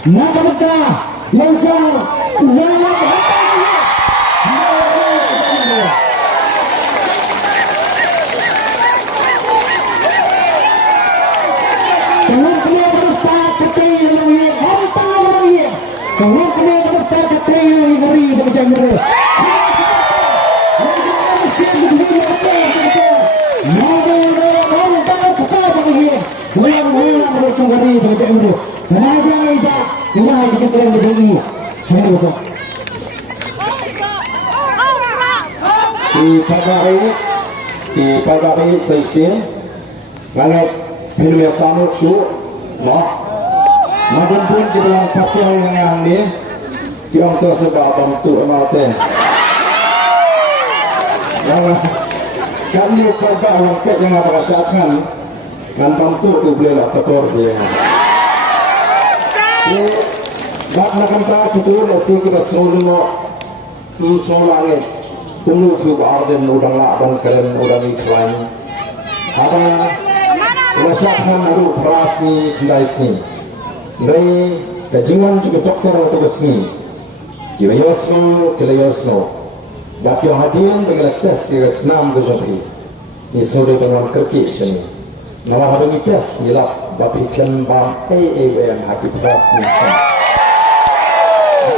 Nakabagda yang jauh Ipagari session ngangat filmnya sama cu no maupun pun di dalam pasal yang ini yang tu sebab bantu emate kami pada waktu yang merasakan kan bantu tu boleh lah tekor dia nak nak tak tutur nasi kita selalu langit penuh juga arden udang laban keren udang iklan ada rasakan ada operasi dari sini dari kajian juga dokter atau sini kita yosno bagi hadian dengan tes yang senam berjumpa ini sore dengan kerki sini nama hari ini tes ialah bagi kembang AAM akibat ini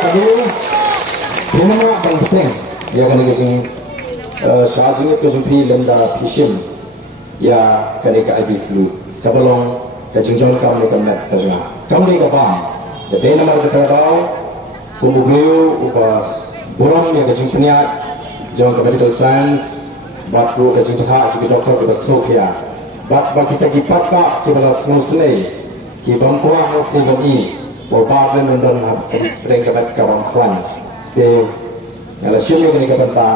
jadi ini penting ya kan ini sahaja kesempatan lenda fishing ya kan ini IB flu kabalong kajingjong kami kami terjemah kami kapam jadi nama kita tahu pembunuh upas burung yang kajingnya jong medical science batu kajingtah juga dokter kita sokia bat kita kipaka kita semua kibampuang CVI berbagai dan perengkapan kawan klans de kalau siapa yang kita benta,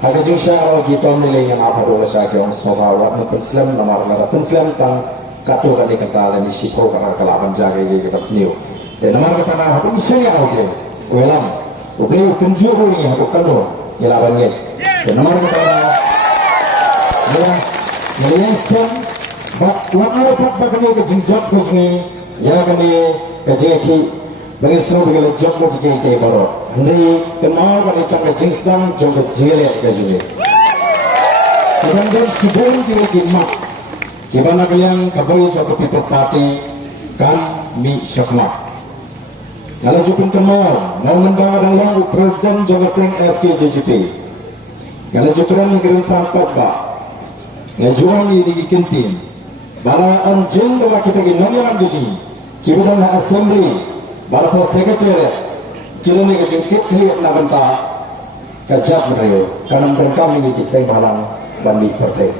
hanya jika kita nilai yang apa dulu saja orang sahabat Muslim, nama Muslim tang katu kan dikata lagi siapa kalau kelaban jaga kita seniu. Dan nama kita nak hati isinya apa? Welang, upaya tunjuk ini aku kandung, ilaban ni. Dan nama kita Malaysia, waktu apa kami kejinjak kini, ya kami kejeki. Bagi semua bagi job mau kita baru. Hari kenal kami tangga jingsam job jele kerja. Kemudian sebelum kita kimat, kita nak yang kabel suatu people party kan mi syakmat. Kalau jupun kenal, mau mendapat dalam Presiden Jawa Seng FKJJP. Kalau juturan negeri sampai tak, ngajuan di kintin. Bala anjing dalam kita gini yang begini. Kita dalam assembly. Baru sekretari, kini ni kejengkit lihat nak bentah, kajak mereka, karena mereka memiliki seng balang dan di partai.